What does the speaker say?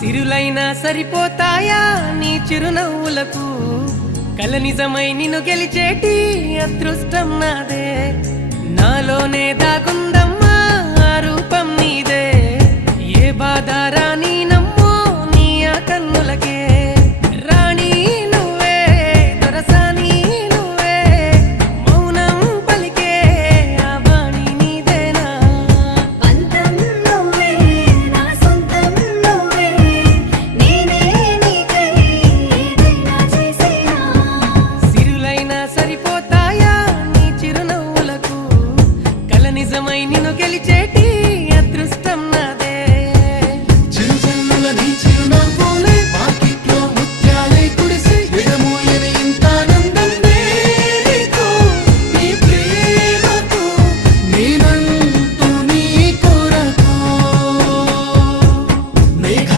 సిరులైనా సరిపోతాయా నీ చిరునవ్వులకు కల నిజమై నిన్ను గెలిచేటి అదృష్టం నాదే నాలోనే దాగుందమ్మా ఆ రూపం నీదే ఏ బాధ రాని